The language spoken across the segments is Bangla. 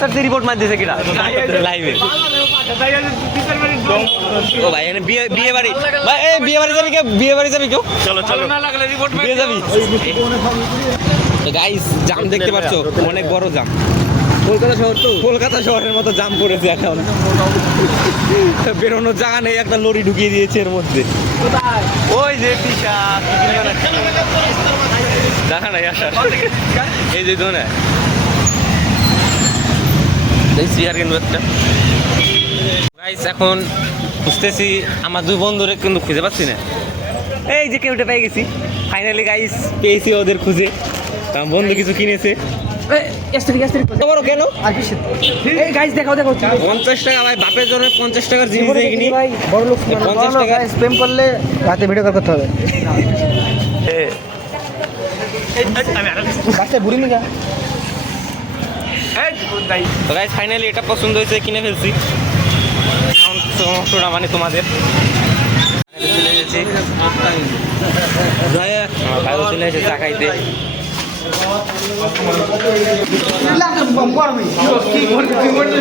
স্যার রিপোর্ট মার দিছে কিরা লাইভে ও ভাই এখানে বিয়ে বিয়ে বাড়ি। ভাই এই বিয়ে বাড়ি যাবি কেউ? বিয়ে বাড়ি যাবি কেউ? চলো চলো। বিয়ে যাবি? গাইস জাম দেখতে পাচ্ছ? অনেক বড় জাম। কলকাতা শহর তো। কলকাতা শহরের মতো জাম পড়েছে এখন। বেরোনোর জায়গা নেই একটা লরি ঢুকিয়ে দিয়েছে এর মধ্যে। ওই যে পিসা দেখা নাই আসার এই যে দোনে আর কিন্তু একটা। গাইস এখন খুঁজতেছি আমার দুই বন্ধুরে কিন্তু খুঁজে পাচ্ছি না। এই যে কেউটা পেয়ে গেছি। ফাইনালি গাইস পেয়েছি ওদের খুঁজে। আমার বন্ধু কিছু কিনেছে। এই পঞ্চাশ টাকা ভাই বাপের জন্য পঞ্চাশ টাকার জিনিস এই পঞ্চাশ টাকা- প্রেম করলে রাতে ভিডিও কল করতে হবে। রাস্তায় বুড়ি তো গাইস ফাইনালি এটা পছন্দ হয়েছে কিনে ফেলছি সমস্যাটা মানে তোমাদের চলে এসেছি ভাইও চলে এসেছে চা খাইতে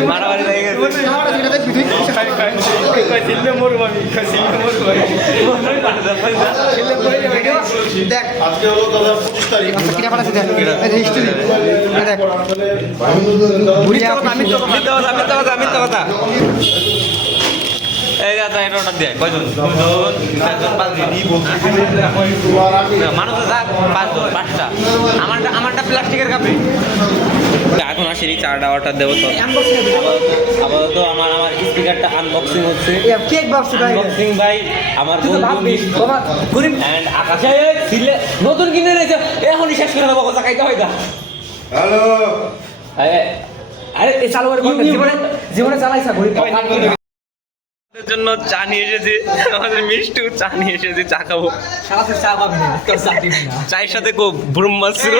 মারামারি গেছে দেখ। আজকে হলো দাদা পঁচিশ তারিখ। কিনা পাঠাচ্ছি দেখ। হিস্ট্রি দেখ। মানুষ পাঁচজন পাঁচটা। আমারটা আমারটা প্লাস্টিকের কাপে এখন আসেনি চারটা অর্ডার দেবো তো। আপাতত আমার আমার স্পিকারটা আনবক্সিং হচ্ছে। কেক বাপসি ভাই আনবক্সিং ভাই আমার অ্যান্ড আকাশে ছিলে নতুন কিনে নিয়েছে এখনই শেষ করে দেবো কথা খাইতে হয় না। হ্যালো। আরে আরে এই চালু করে জীবনে জীবনে চালাইছা গরিব আমাদের জন্য চা নিয়ে এসেছি। আমাদের মিষ্টু চা নিয়ে এসেছি চা খাব। চায়ের সাথে কো ব্রহ্মাস্ত্র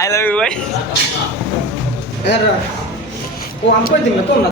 আই লাভ ইউ ভাই। ও আমি কই দিন না